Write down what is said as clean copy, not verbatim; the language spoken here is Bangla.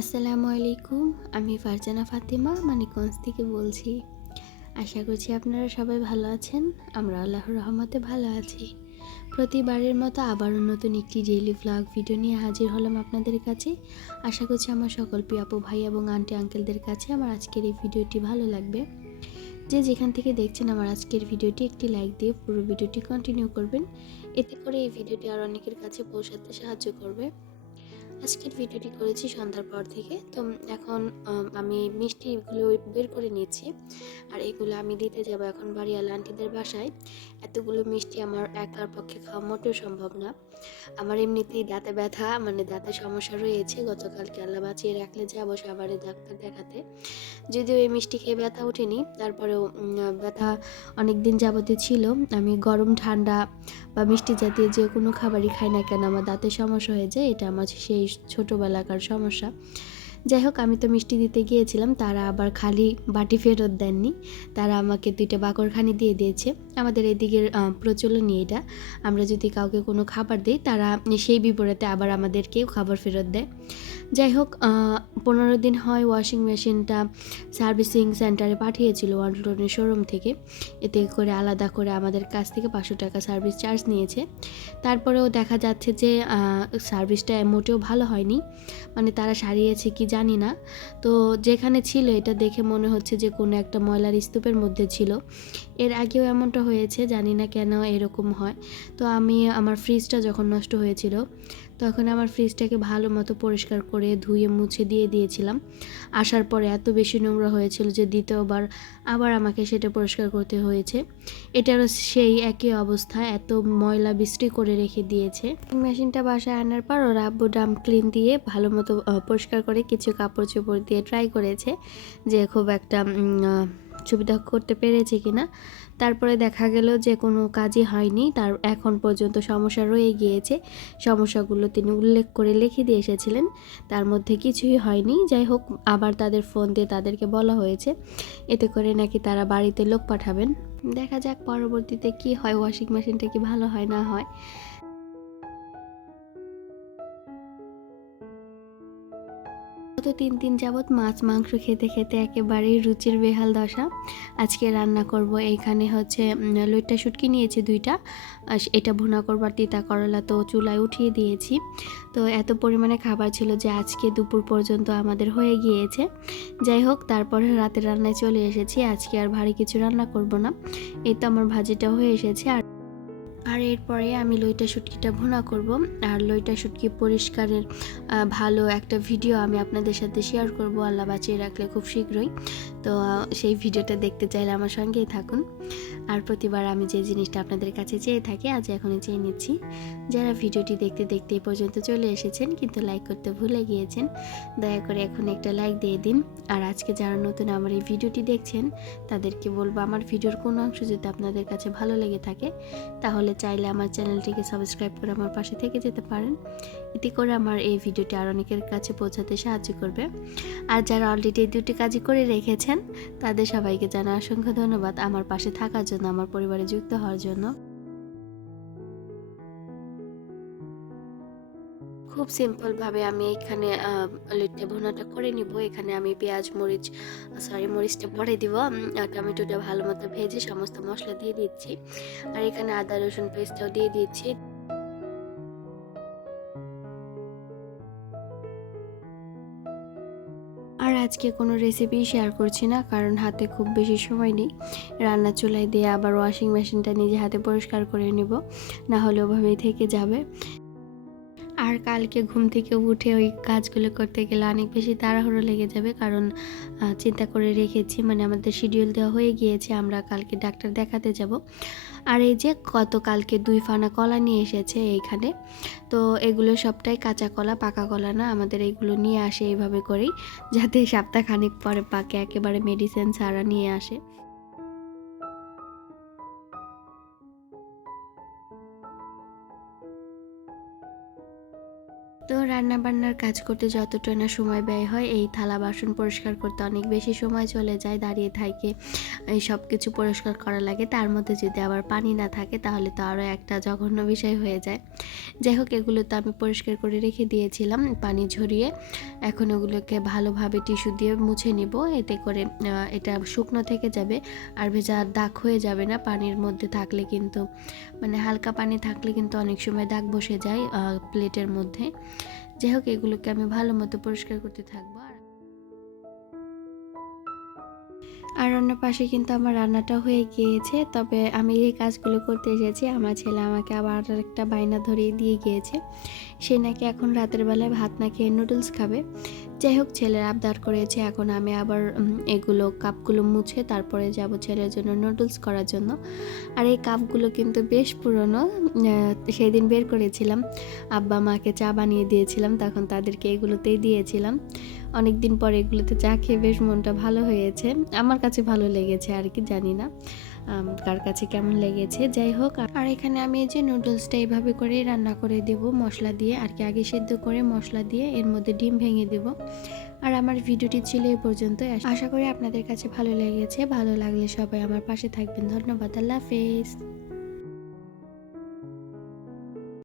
আসসালামু আলাইকুম। আমি ফারজানা ফাতিমা মানিকগঞ্জ থেকে বলছি। আশা করছি আপনারা সবাই ভালো আছেন। আমরা আল্লাহর রহমতে ভালো আছি। প্রতিবারের মতো আবারও নতুন একটি ডেইলি ভ্লগ ভিডিও নিয়ে হাজির হলাম আপনাদের কাছে। আশা করছি আমার সকল প্রিয় আপু ভাই এবং আন্টি আঙ্কেলদের কাছে আমার আজকের এই ভিডিওটি ভালো লাগবে। যে যেখান থেকে দেখছেন আমার আজকের ভিডিওটি একটি লাইক দিয়ে পুরো ভিডিওটি কন্টিনিউ করবেন। এতে করে এই ভিডিওটি আর অনেকের কাছে পৌঁছাতে সাহায্য করবে। আজকের ভিডিওটি করেছি সন্ধ্যার পর থেকে। তো এখন আমি মিষ্টিগুলো বের করে নিচ্ছি, আর এগুলো আমি দিতে যাব এখন বাড়িওয়ালা আন্টিদের বাসায়। এতগুলো মিষ্টি আমার একার পক্ষে খাওয়া মোটেও সম্ভব না। আমার এমনিতেই দাঁতে ব্যথা, মানে দাঁতে সমস্যা রয়েছে। গতকালকে আল্লাহ বাঁচিয়ে রাখলে যাবো সাভারে ডাক্তার দেখাতে। যদিও এই মিষ্টি খেয়ে ব্যথা ওঠেনি, তারপরেও ব্যথা অনেক দিন যাবতে ছিল। আমি গরম ঠান্ডা বা মিষ্টি জাতীয় যে কোনো খাবারই খাই না কেন আমার দাঁতের সমস্যা হয়ে যায়। এটা আমার সেই ছোটোবেলাকার সমস্যা। যাই হোক, আমি তো মিষ্টি দিতে গিয়েছিলাম, তারা আবার খালি বাটি ফেরত দেননি, তারা আমাকে 2টা বাকরখানি দিয়ে দিয়েছে। আমাদের এদিকের প্রচলনই এটা, আমরা যদি কাউকে কোনো খাবার দিই তারা সেই বিপরীতে আবার আমাদেরকেও খাবার ফেরত দেয়। যাই হোক, 15 দিন হয় ওয়াশিং মেশিনটা সার্ভিসিং সেন্টারে পাঠিয়েছিল ওয়ালটনের শোরুম থেকে। এতে করে আলাদা করে আমাদের কাছ থেকে 500 টাকা সার্ভিস চার্জ নিয়েছে। তারপরেও দেখা যাচ্ছে যে সার্ভিসটা মোটেও ভালো হয়নি, মানে তারা সারিয়েছে কি জানি না। তো যেখানে ছিল এটা দেখে মনে হচ্ছে যে কোনো একটা ময়লার স্তূপের মধ্যে ছিল। এর আগেও এমনটা হয়েছে, জানি না কেন এরকম হয়। তো আমি আমার ফ্রিজটা যখন নষ্ট হয়েছিল তখন আমার ফ্রিজটাকে ভালো মতো পরিষ্কার করে ধুয়ে মুছে দিয়ে দিয়েছিলাম। আসার পরে এত বেশি নোংরা হয়েছিল যে দ্বিতীয়বার আবার আমাকে সেটা পরিষ্কার করতে হয়েছে। এটারও সেই একই অবস্থা, এত ময়লা বিশ্রী করে রেখে দিয়েছে। মেশিনটা বাসায় আনার পর ওরা আব্বু ড্রাম ক্লিন দিয়ে ভালো মতো পরিষ্কার করে কিছু কাপড় চোপড় দিয়ে ট্রাই করেছে যে খুব একটা সুবিধা করতে পেরেছে কিনা। তারপরে দেখা গেল যে কোনো কাজই হয়নি, তার এখন পর্যন্ত সমস্যা রয়ে গিয়েছে। সমস্যাগুলো তিনি উল্লেখ করে লিখে দিয়ে এসেছিলেন, তার মধ্যে কিছুই হয়নি। যাই হোক, আবার তাদের ফোন দিয়ে তাদেরকে বলা হয়েছে, এতে করে নাকি তারা বাড়িতে লোক পাঠাবেন। দেখা যাক পরবর্তীতে কি হয়, ওয়াশিং মেশিনটা কি ভালো হয় না হয়। গত 3 দিন যাবৎ মাছ মাংস খেতে খেতে একেবারেই রুচির বেহাল দশা। আজকে রান্না করব, এইখানে হচ্ছে লইট্টা শুটকি নিয়েছি 2টা, এটা ভুনা করবার তিতা করলা তো চুলায় উঠিয়ে দিয়েছি। তো এত পরিমাণে খাবার ছিল যে আজকে দুপুর পর্যন্ত আমাদের হয়ে গিয়েছে। যাই হোক, তারপরে রাতের রান্নায় চলে এসেছি। আজকে আর ভারী কিছু রান্না করব না, এই তো আমার ভাজিটা হয়ে এসেছে। আর এরপরে আমি লইটা শুটকিটা ভুনা করব। আর লইটা শুটকি পরিষ্কারের ভালো একটা ভিডিও আমি আপনাদের সাথে শেয়ার করব আল্লাহ বাঁচিয়ে রাখলে খুব শীঘ্রই। তো সেই ভিডিওটা দেখতে চাইলে আমার সঙ্গেই থাকুন। আর প্রতিবার আমি যে জিনিসটা আপনাদের কাছে চেয়ে থাকি আজ এখনই চেয়ে নিচ্ছি। যারা ভিডিওটি দেখতে দেখতে এই পর্যন্ত চলে এসেছেন কিন্তু লাইক করতে ভুলে গিয়েছেন, দয়া করে এখন একটা লাইক দিয়ে দিন। আর আজকে যারা নতুন আমার এই ভিডিওটি দেখছেন তাদেরকে বলবো, আমার ভিডিওর কোনো অংশ যদি আপনাদের কাছে ভালো লেগে থাকে তাহলে চাইলে আমার চ্যানেলটিকে সাবস্ক্রাইব করে আমার পাশে থেকে যেতে পারেন। এতে করে আমার এই ভিডিওটি আর অনেকের কাছে পৌঁছাতে সাহায্য করবে। আর যারা অলরেডি এই 2টি কাজই করে রেখেছেন তাদের সবাইকে জানাই অসংখ্য ধন্যবাদ আমার পাশে থাকার জন্য, আমার পরিবারে যুক্ত হওয়ার জন্য। খুব সিম্পলভাবে আমি এখানে লইট্টা ভুনাটা করে নিব। এখানে আমি পেঁয়াজ মরিচটা পরে দিব। টমেটোটা ভালো মতো ভেজে সমস্ত মশলা দিয়ে দিচ্ছি। আর এখানে আদা রসুন পেস্টটাও দিয়ে দিচ্ছি। আর আজকে কোনো রেসিপি শেয়ার করছি না, কারণ হাতে খুব বেশি সময় নেই। রান্নার চুলায় দিয়ে আবার ওয়াশিং মেশিনটা নিজে হাতে পরিষ্কার করে নেব, না হলে ওভাবেই থেকে যাবে। আর কালকে ঘুম থেকে উঠে ওই কাজগুলো করতে গেলে অনেক বেশি তাড়াহুড়ো লেগে যাবে, কারণ চিন্তা করে রেখেছি, মানে আমাদের শিডিউল দেওয়া হয়ে গিয়েছে, আমরা কালকে ডাক্তার দেখাতে যাব। আর এই যে কালকে 2 ফানা কলা নিয়ে এসেছে এইখানে। তো এগুলো সবটাই কাঁচা কলা, পাকা কলা না। আমাদের এগুলো নিয়ে আসে এইভাবে করেই, যাতে সপ্তাহখানেক পরে পাকে, একেবারে মেডিসিন ছাড়া নিয়ে আসে। তো রান্নাবান্নার কাজ করতে যতটা না সময় ব্যয় হয়, এই থালা বাসন পরিষ্কার করতে অনেক বেশি সময় চলে যায়। দাঁড়িয়ে থাকে এই সব কিছু পরিষ্কার করা লাগে, তার মধ্যে যদি আবার পানি না থাকে তাহলে তো আরও একটা জঘন্য বিষয় হয়ে যায়। যাই হোক, এগুলো তো আমি পরিষ্কার করে রেখে দিয়েছিলাম পানি ঝরিয়ে। এখন ওগুলোকে ভালোভাবে টিস্যু দিয়ে মুছে নিব, এতে করে এটা শুকনো থেকে যাবে আর ভেজা দাগ হয়ে যাবে না। পানির মধ্যে থাকলে কিন্তু মানে হালকা পানি থাকলে কিন্তু অনেক সময় দাগ বসে যায় প্লেটের মধ্যে। যাই হোক, এগুলোকে আমি ভালো মতো পরিষ্কার করতে থাকবো। আর অন্য পাশে কিন্তু আমার রান্নাটা হয়ে গিয়েছে, তবে আমি এই কাজগুলো করতে এসেছি, আমার ছেলে আমাকে আবার একটা বায়না ধরিয়ে দিয়ে গিয়েছে। সে নাকি এখন রাতের বেলায় ভাত না খেয়ে নুডলস খাবে। যাই হোক, ছেলের আবদার করেছে, এখন আমি আবার এগুলো কাপগুলো মুছে তারপরে যাব ছেলের জন্য নুডলস করার জন্য। আর এই কাপগুলো কিন্তু বেশ পুরনো, সেদিন বের করেছিলাম, আব্বা মাকে চা বানিয়ে দিয়েছিলাম, তখন তাদেরকে এগুলোতেই দিয়েছিলাম। অনেক দিন পর এগুলোতে চা খেয়ে বেশ মনটা ভালো হয়েছে, আমার কাছে ভালো লেগেছে আর কি, জানি না কার কাছে কেমন লেগেছে। যাই হোক, আর এখানে আমি এই যে নুডলসটা এইভাবে করেই রান্না করে দেব মশলা দিয়ে আর কি, আগে সেদ্ধ করে মশলা দিয়ে এর মধ্যে ডিম ভেঙে দেব। আর আমার ভিডিওটি ছিল এই পর্যন্ত, আশা করি আপনাদের কাছে ভালো লেগেছে। ভালো লাগলে সবাই আমার পাশে থাকবেন। ধন্যবাদ, আল্লাহ হাফেজ।